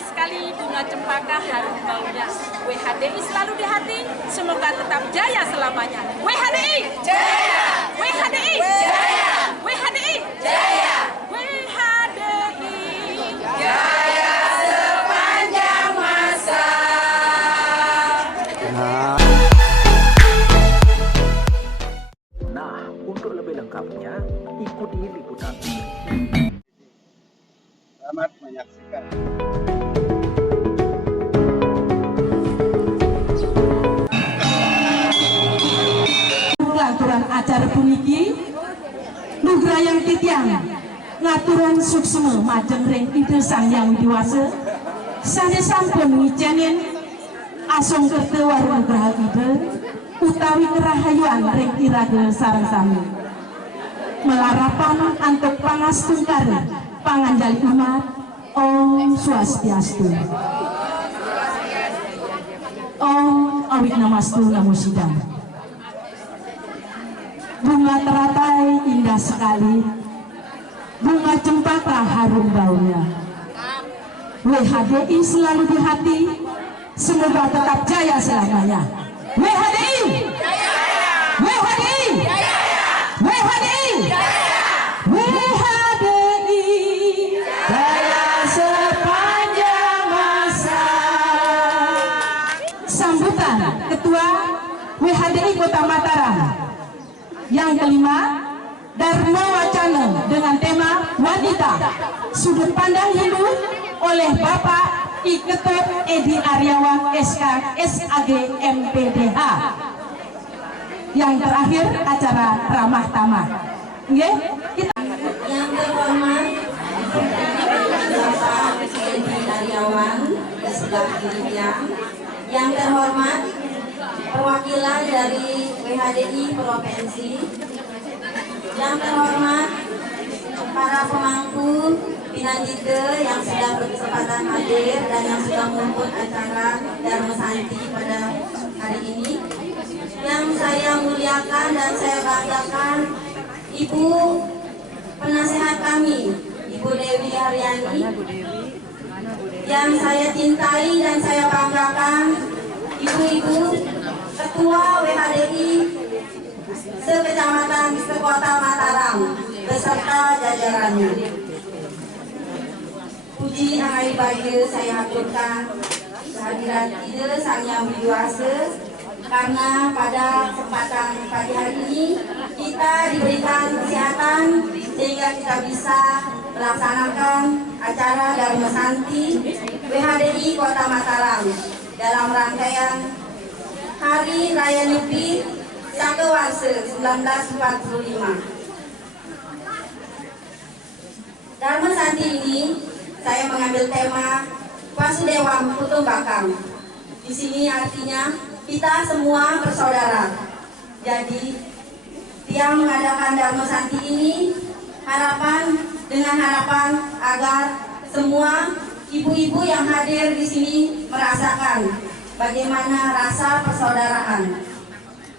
indah sekali bunga cempaka harum baunya. WHDI selalu di hati, semoga tetap jaya selamanya. WHDI jaya! WHDI jaya! WHDI jaya! WHDI jaya sepanjang masa. Nah, untuk lebih lengkapnya, ikuti liputan. Selamat menyaksikan. Ngaturan acara puniki nugrayang titiang ngaturan suksma majeng ring ide sang yang diwasa sane sampun ngicenin asong kerte warung nugraha ide utawi kerahayuan ring irage sareng sami melarapan antuk pangastungkari panganjali umat. Om Swastiastu. Om Awit Namastu Namo Sidang. Bunga teratai indah sekali, bunga cempaka harum baunya. WHDI selalu di hati, semoga tetap jaya selamanya. WHDI WHDI WHDI WHDI jaya sepanjang masa. Sambutan Ketua WHDI Kota Mataram. Yang kelima, Dharma Wacana dengan tema wanita sudut pandang hidup oleh Bapak I Ketut Edi Aryawan SK SAG MPDH. Yang terakhir acara ramah tamah. Nggih, kita yang terhormat Bapak Edi Aryawan di sebelah kirinya. Yang terhormat perwakilan dari WHDI Provinsi, yang terhormat para pemangku Pinanjide yang sudah berkesempatan hadir dan yang sudah menonton acara Dharma Santi pada hari ini, yang saya muliakan dan saya banggakan Ibu penasehat kami, Ibu Dewi Haryani, yang saya cintai dan saya banggakan ibu-ibu Ketua WHDI sekecamatan sekota Mataram beserta jajarannya. Puji Ahai Bahagia saya haturkan kehadiran ide Sang Yang Widiwasa, karena pada kesempatan pagi hari ini kita diberikan kesehatan sehingga kita bisa melaksanakan acara Dharma Santi WHDI Kota Mataram dalam rangkaian Hari Raya Nyepi Sakewase 1945. Dharma Santi ini saya mengambil tema Vasudewam Kutumbakam. Di sini artinya kita semua bersaudara. Jadi yang mengadakan Dharma Santi ini dengan harapan agar semua ibu-ibu yang hadir di sini merasakan bagaimana rasa persaudaraan.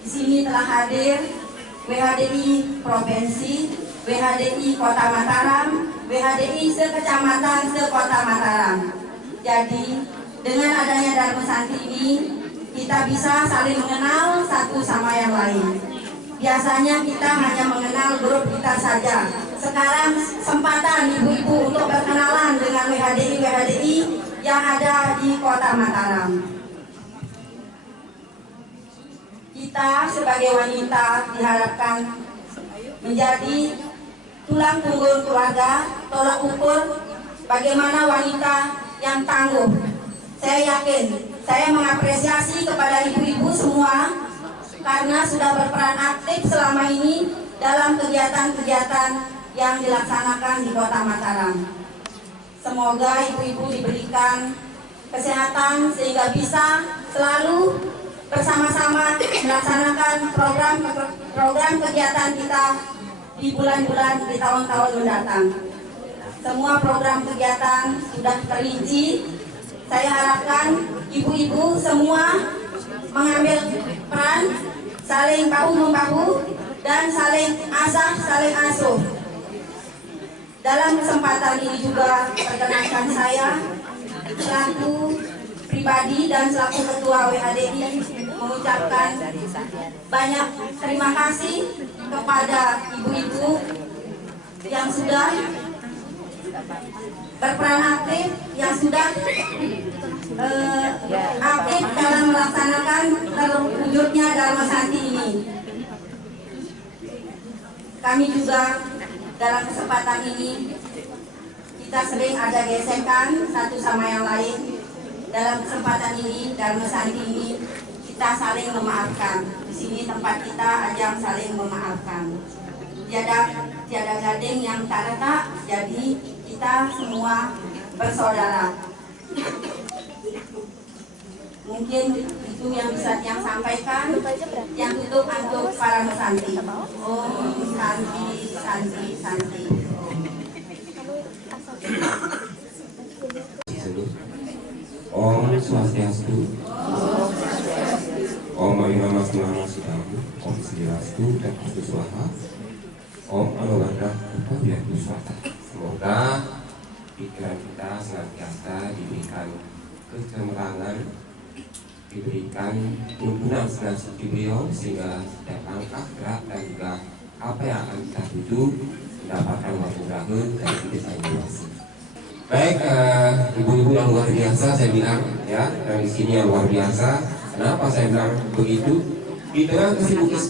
Di sini telah hadir WHDI Provinsi, WHDI Kota Mataram, WHDI sekecamatan sekota Mataram. Jadi dengan adanya Dharma Santi ini kita bisa saling mengenal satu sama yang lain. Biasanya kita hanya mengenal grup kita saja. Sekarang kesempatan ibu-ibu untuk berkenalan dengan WHDI yang ada di Kota Mataram. Kita sebagai wanita diharapkan menjadi tulang punggung keluarga, tolak ukur bagaimana wanita yang tangguh. Saya yakin, saya mengapresiasi kepada ibu-ibu semua karena sudah berperan aktif selama ini dalam kegiatan-kegiatan yang dilaksanakan di Kota Mataram. Semoga ibu-ibu diberikan kesehatan sehingga bisa selalu bersama-sama melaksanakan program kegiatan kita di bulan-bulan di tahun-tahun mendatang. Semua program kegiatan sudah terinci. Saya harapkan ibu-ibu semua mengambil peran, saling bahu-membahu dan saling asah, saling asuh. Dalam kesempatan ini juga perkenankan saya selaku pribadi dan selaku ketua WHDI mengucapkan banyak terima kasih kepada ibu-ibu yang sudah berperan aktif, yang sudah aktif dalam melaksanakan terwujudnya Dharma Santi ini. Kami juga dalam kesempatan ini kita sering ada gesekan satu sama yang lain. Dalam kesempatan ini, Dharma Santi ini, kita saling memaafkan. Di sini tempat kita ajang saling memaafkan. Tiada gading yang tak retak, jadi kita semua bersaudara. Mungkin itu yang bisa yang sampaikan. Yang tutup untuk para mesanti. Om Santi, Santi, Santi. Om Swastiastu, Om Ayunama Sumana Sudamu, Om Swastiastu dan Astu Swaha, Om Anawandra Upabiatu Swata. Semoga pikiran kita senantiasa diberikan kecemerlangan, diberikan tuntunan senang suci beliau, sehingga setiap langkah, gerak dan juga apa yang akan kita tuju mendapatkan waktu raga dari hidup inovasi. Baik, ibu-ibu yang luar biasa saya bilang ya, dan di sini yang luar biasa. Kenapa saya bilang begitu? Di tengah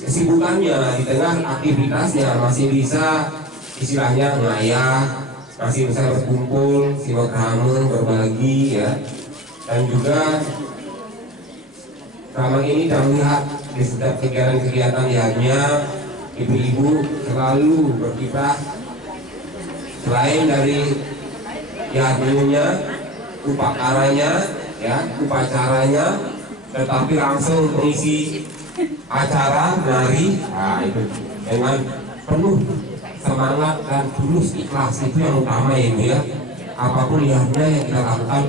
kesibukannya, di tengah aktivitasnya masih bisa istilahnya ngayah, masih bisa berkumpul, silaturahmi, berbagi ya, dan juga selama ini terlihat di setiap kegiatan-kegiatan yagnya ibu-ibu selalu berkiprah selain dari yagnya, upakaranya, ya, upacaranya, tetapi langsung mengisi acara nari, nah itu dengan penuh semangat dan tulus ikhlas, itu yang utama ya ibu ya. Apapun yagnya yang kita lakukan,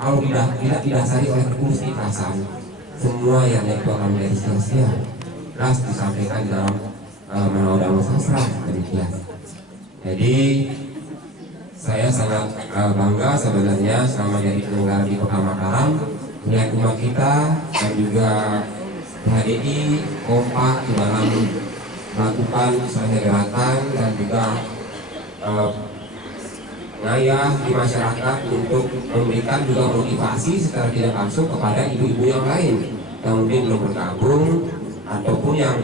kalau tidak didasari oleh tulus ikhlasan, semua yang itu akan menjadi sia-sia. Jelas disampaikan dalam Manau Dhamma Sastra demikian. Jadi saya sangat bangga sebenarnya selama jadi penyelenggara di Kota Mataram melihat umat kita dan juga HDI kompak dalam melakukan suatu gerakan dan juga ngayah di masyarakat untuk memberikan juga motivasi secara tidak langsung kepada ibu-ibu yang lain yang mungkin belum bergabung ataupun yang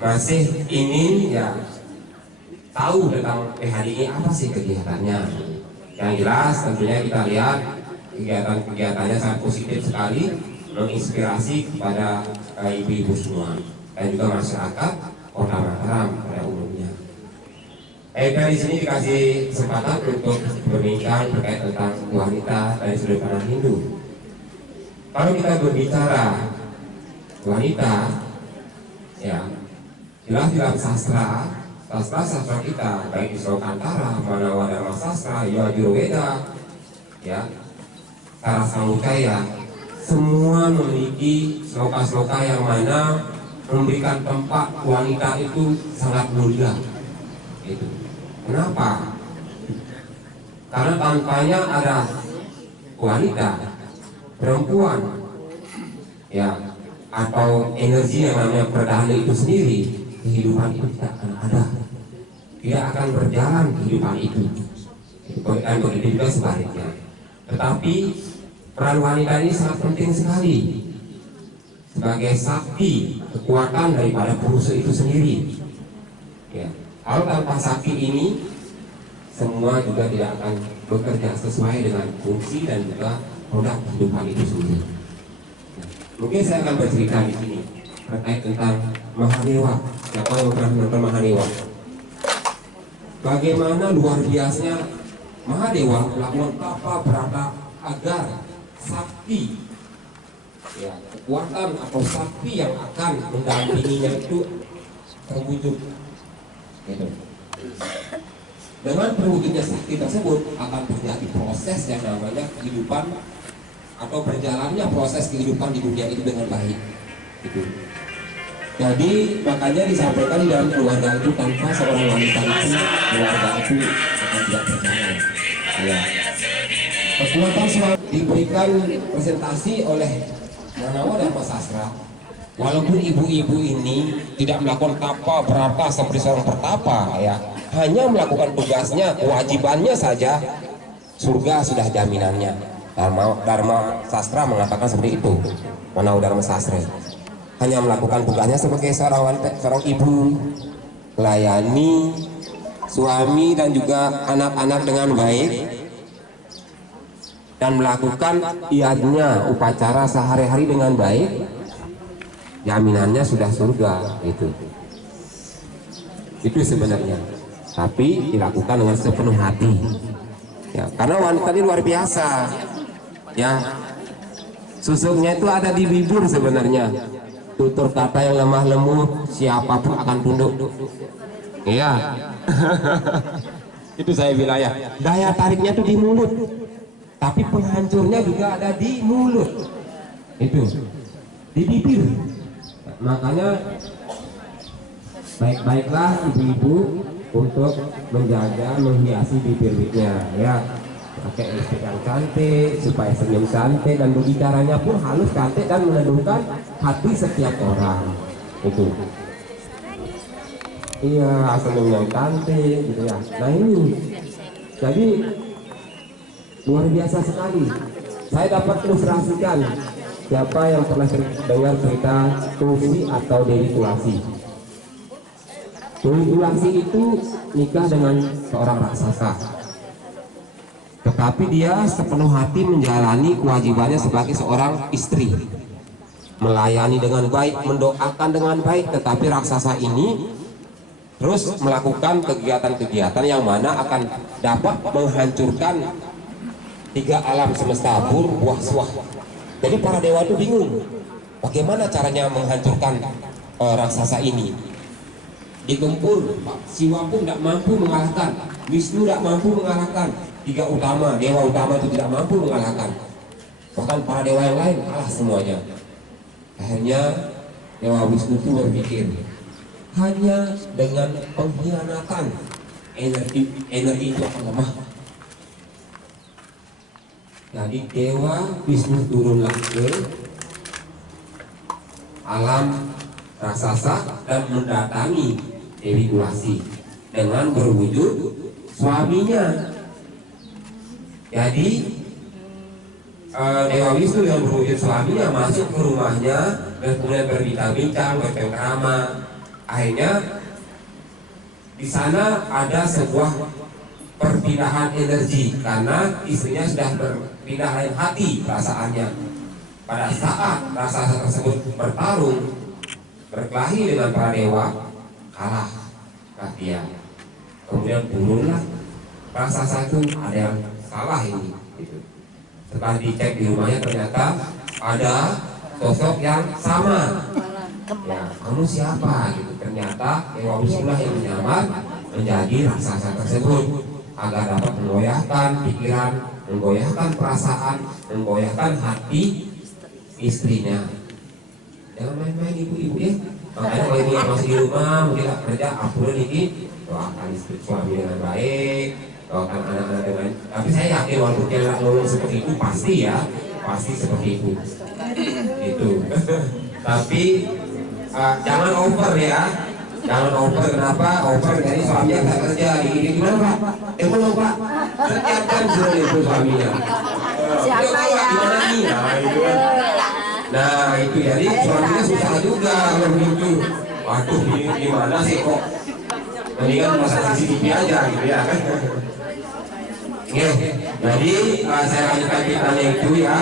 masih ingin ya tahu tentang PHDI apa sih kegiatannya. Yang jelas tentunya kita lihat kegiatan-kegiatannya sangat positif sekali, menginspirasi kepada ibu-ibu semua dan juga masyarakat Kota Mataram pada umumnya. Dari sini dikasih kesempatan untuk berbincang terkait tentang wanita dari sudut pandang Hindu. Kalau kita berbicara wanita, ya jelas dalam sastra kita, baik di Slokantara, Manawa Dharma Sastra, Yajurveda, ya, Tara Samudaya, semua memiliki sloka-sloka yang mana memberikan tempat wanita itu sangat mulia. Itu. Kenapa? Karena tanpanya ada wanita, perempuan, ya, atau energi yang namanya perdana itu sendiri, kehidupan itu tidak akan ada, tidak akan berjalan kehidupan itu. Dan begitu juga sebaliknya. Tetapi peran wanita ini sangat penting sekali sebagai sakti, kekuatan daripada purusa itu sendiri. Ya. Kalau tanpa sakti ini, semua juga tidak akan bekerja sesuai dengan fungsi dan juga produk kehidupan itu sendiri. Nah, mungkin saya akan bercerita di sini terkait tentang Mahadewa. Siapa yang pernah menonton Mahadewa? Bagaimana luar biasanya Mahadewa melakukan tapa berata agar sakti, ya, kekuatan atau sakti yang akan mendampinginya itu terwujud. Gitu. Dengan terwujudnya sakti tersebut akan terjadi proses yang namanya kehidupan atau berjalannya proses kehidupan di dunia itu dengan baik. Gitu. Jadi makanya disampaikan di dalam keluarga itu tanpa seorang wanita itu keluarga itu akan tidak berjalan. Ya. Kekuatan suami diberikan presentasi oleh Manawa Dharma Sastra. Walaupun ibu-ibu ini tidak melakukan tapa berarta seperti seorang pertapa ya, hanya melakukan tugasnya, kewajibannya saja, surga sudah jaminannya. Dharma Sastra mengatakan seperti itu. Manawa Dharma Sastra hanya melakukan tugasnya sebagai seorang ibu, melayani suami dan juga anak-anak dengan baik, dan melakukan iadnya upacara sehari-hari dengan baik, jaminannya sudah surga. Itu sebenarnya, tapi dilakukan dengan sepenuh hati ya, karena wanita ini luar biasa ya, susuknya itu ada di bibir sebenarnya. Tutur kata yang lemah lembut siapapun akan tunduk. Iya. Itu saya bilang ya, daya tariknya itu di mulut, tapi penghancurnya juga ada di mulut, itu di bibir. Makanya baik-baiklah ibu-ibu untuk menjaga, menghiasi bibirnya ya, pakai lipstick yang cantik supaya senyum cantik, dan berbicaranya pun halus, cantik, dan meneduhkan hati setiap orang. Itu iya, senyum yang cantik gitu ya. Nah ini jadi luar biasa sekali. Saya dapat ilustrasikan, siapa yang pernah dengar cerita Tulsi atau Dewi Tulasi. Dewi Tulasi itu nikah dengan seorang raksasa, tetapi dia sepenuh hati menjalani kewajibannya sebagai seorang istri, melayani dengan baik, mendoakan dengan baik. Tetapi raksasa ini terus melakukan kegiatan-kegiatan yang mana akan dapat menghancurkan 3 alam semesta, bur, buah, suah. Jadi para dewa itu bingung bagaimana caranya menghancurkan raksasa ini. Digempur, Siwa pun tidak mampu mengalahkan, Wisnu tidak mampu mengalahkan, 3 utama, dewa utama itu tidak mampu mengalahkan. Bahkan para dewa yang lain kalah semuanya. Akhirnya Dewa Wisnu itu berpikir, hanya dengan pengkhianatan energi itu akan lemah. Jadi Dewa Wisnu turunlah ke alam raksasa dan mendatangi Dewi Tulasi dengan berwujud suaminya. Jadi Dewa Wisnu yang berwujud suaminya masuk ke rumahnya dan kemudian berbincang-bincang, bercengkrama. Akhirnya di sana ada sebuah perpindahan energi karena istrinya sudah berpindah lain hati perasaannya. Pada saat raksasa tersebut bertarung, berkelahi dengan para dewa, kalah dia. Kemudian turunlah raksasa itu, ada yang salah ini. Setelah dicek di rumahnya ternyata ada sosok yang sama. Ya, kamu siapa? Gitu. Ternyata Dewa Wisnu yang menyamar menjadi raksasa tersebut agar dapat menggoyahkan pikiran, menggoyahkan perasaan, menggoyahkan hati istrinya. Jangan main-main ibu-ibu ya. Makanya kalau ibu yang masih di rumah mungkin kerja apuran ini, doakan istri suami dengan baik, doakan anak-anak dengan. Tapi saya yakin walaupun dia ngomong seperti itu pasti ya, pasti seperti itu. Itu. Tapi jangan over ya. Jangan over, kenapa? Over dari suaminya nggak kerja. Ini gimana Pak? Belum Pak. Kerjakan suruh itu suaminya. Siapa ya? Gimana nih? Nah itu jadi suaminya susah juga kalau begitu. Waduh ini gimana sih kok? Mendingan pasang CCTV aja gitu ya. Oke, jadi saya lanjutkan ceritanya itu ya.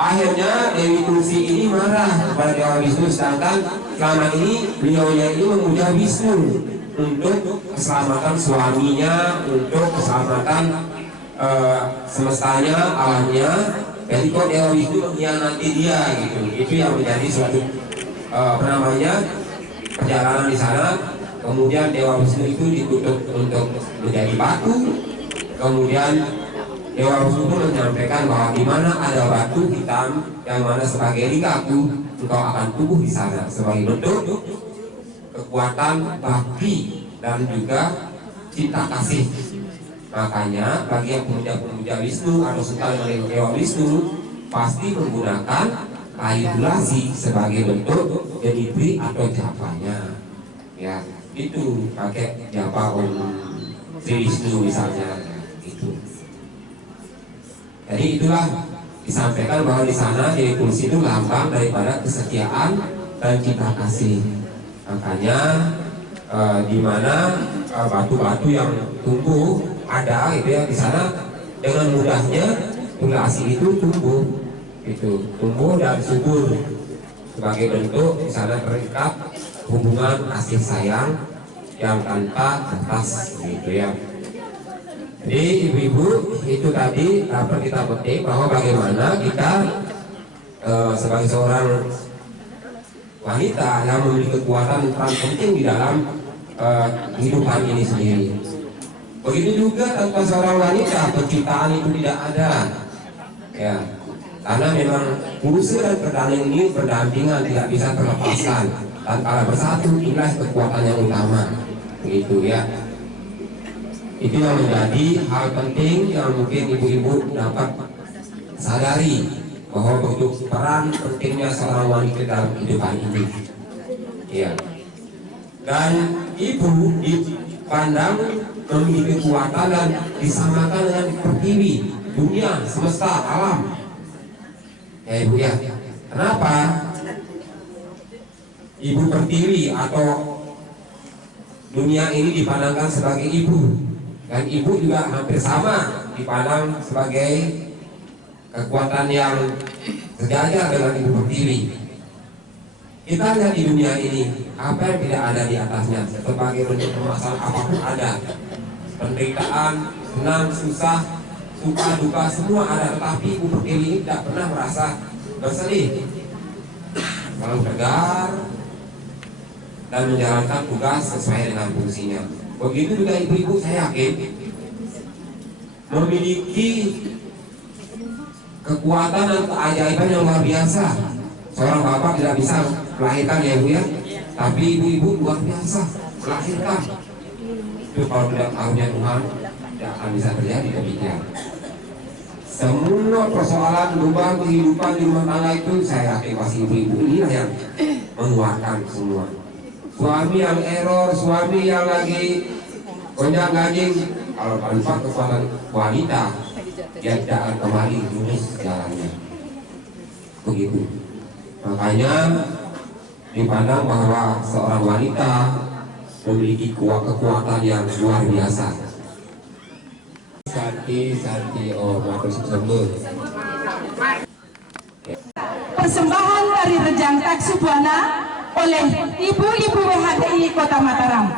Akhirnya Dewi Tulsi ini marah kepada Dewa Wisnu, sedangkan selama ini beliaunya ini memuja Wisnu untuk keselamatan suaminya, untuk keselamatan semestanya, alamnya. Jadi kok Dewa Wisnu mengkhianati dia gitu. Itu yang menjadi suatu perjalanan di sana. Kemudian Dewa Wisnu itu ditutup untuk menjadi batu. Kemudian Dewa Wisnu pun menyampaikan bahwa di mana ada batu hitam yang mana sebagai likaku, engkau akan tumbuh di sana sebagai bentuk kekuatan bakti dan juga cinta kasih Makanya bagi yang pemuja Wisnu atau suka dengan Dewa Wisnu pasti menggunakan kayu tulasi sebagai bentuk genitri atau japanya. Ya, itu pakai japa Om Sri Wisnu misalnya, gitu. Jadi itulah disampaikan bahwa di sana di kursi itu lambang daripada kesetiaan dan cinta kasih. Makanya di mana batu-batu yang tumbuh ada gitu ya, di sana dengan mudahnya tulasi itu tumbuh, gitu, tumbuh dan subur sebagai bentuk di sana terikat hubungan kasih sayang yang tanpa batas, gitu ya. Jadi ibu-ibu itu tadi dapat kita petik bahwa bagaimana kita sebagai seorang wanita yang memiliki kekuatan peran penting di dalam kehidupan ini sendiri. Begitu juga tanpa seorang wanita penciptaan itu tidak ada, ya, karena memang pulsa dan perdana ini berdampingan, tidak bisa terlepaskan, dan kalau bersatu inilah kekuatan yang utama, begitu ya. Itu yang menjadi hal penting yang mungkin ibu-ibu dapat sadari bahwa bentuk peran pentingnya seorang wanita dalam kehidupan ini, ya. Dan ibu dipandang memiliki kekuatan dan disamakan dengan pertiwi, dunia, semesta, alam. Ya ibu ya. Kenapa? Ibu pertiwi atau dunia ini dipandangkan sebagai ibu, dan ibu juga hampir sama dipandang sebagai kekuatan yang sejajar dengan ibu pertiwi. Kita lihat di dunia ini, apa yang tidak ada di atasnya, sebagai bentuk permasalahan apapun ada. Penderitaan, senang, susah, suka, duka, semua ada. Tetapi ibu pertiwi ini tidak pernah merasa bersedih, selalu tegar dan menjalankan tugas sesuai dengan fungsinya. Begitu juga ibu-ibu, saya yakin memiliki kekuatan dan keajaiban yang luar biasa. Seorang bapak tidak bisa melahirkan ya ibu ya, tapi ibu-ibu luar biasa melahirkan. Itu kalau tidak tahunya Tuhan tidak akan bisa terjadi demikian. Semua persoalan lubang kehidupan di rumah tangga itu saya yakin pasti ibu-ibu inilah yang menguatkan semua. Suami yang error, suami yang lagi gonjang-ganjing, kalau tanpa kekuatan wanita dia tidak akan kembali lurus jalannya. Begitu. Makanya dipandang bahwa seorang wanita memiliki kekuatan yang luar biasa. Santi Persembahan dari Rejang Taksubwana oleh Ibu-Ibu WHDI Kota Mataram.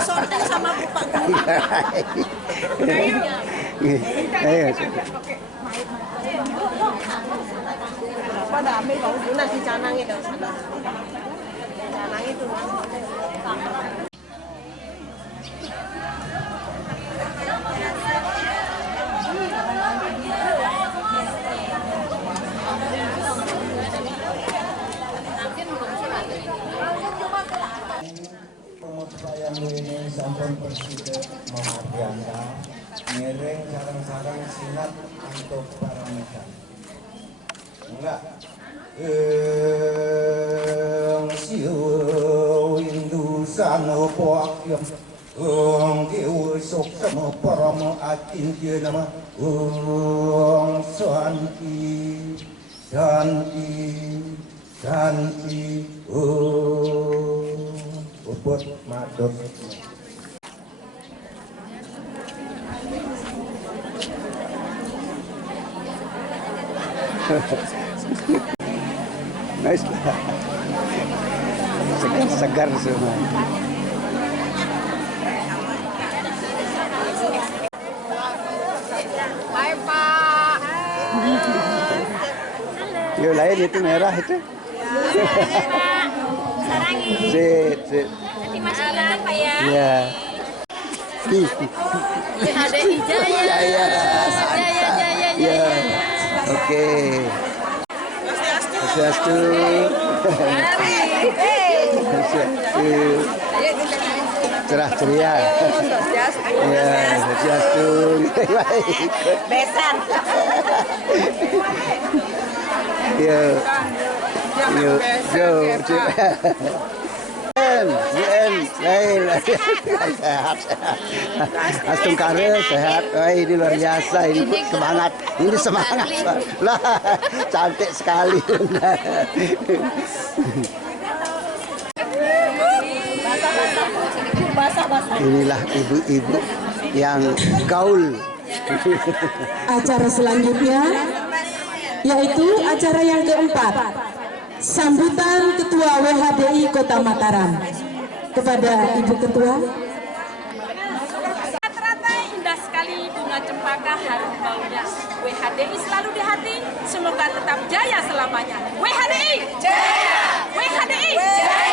Sorting sama Bapak Guru. Ayo. Pada ambil bau guna si canang itu sana. Canang itu. Saya ini sampun presiden Muhammad Yanda ngiring sarang-sarang sinat untuk para enggak. Siêu Hindu sana pakyam. Dewa sok sama parama atin dia nama. Shanti, Shanti, Shanti. Uput matur. Nice lah. Segar-segar semua. Hai Pak. Yuk lain itu merah itu. Sarangin. Sit. Nanti masuk ke Pak ya. Ya. Ada hijaya. Ya. Oke. Swastiastu. Swastiastu. Cerah ceria. Ya, swastiastu. Besan. Yuk. Lain sehat. Astung Kare sehat. Ini luar biasa, ini semangat. Ini semangat lah, cantik sekali. Inilah ibu-ibu yang gaul. Acara selanjutnya yaitu acara yang keempat, sambutan Ketua WHDI Kota Mataram. Kepada Ibu Ketua. Rata-rata indah sekali bunga cempaka harum baunya. WHDI selalu di hati, semoga tetap jaya selamanya. WHDI jaya! WHDI jaya!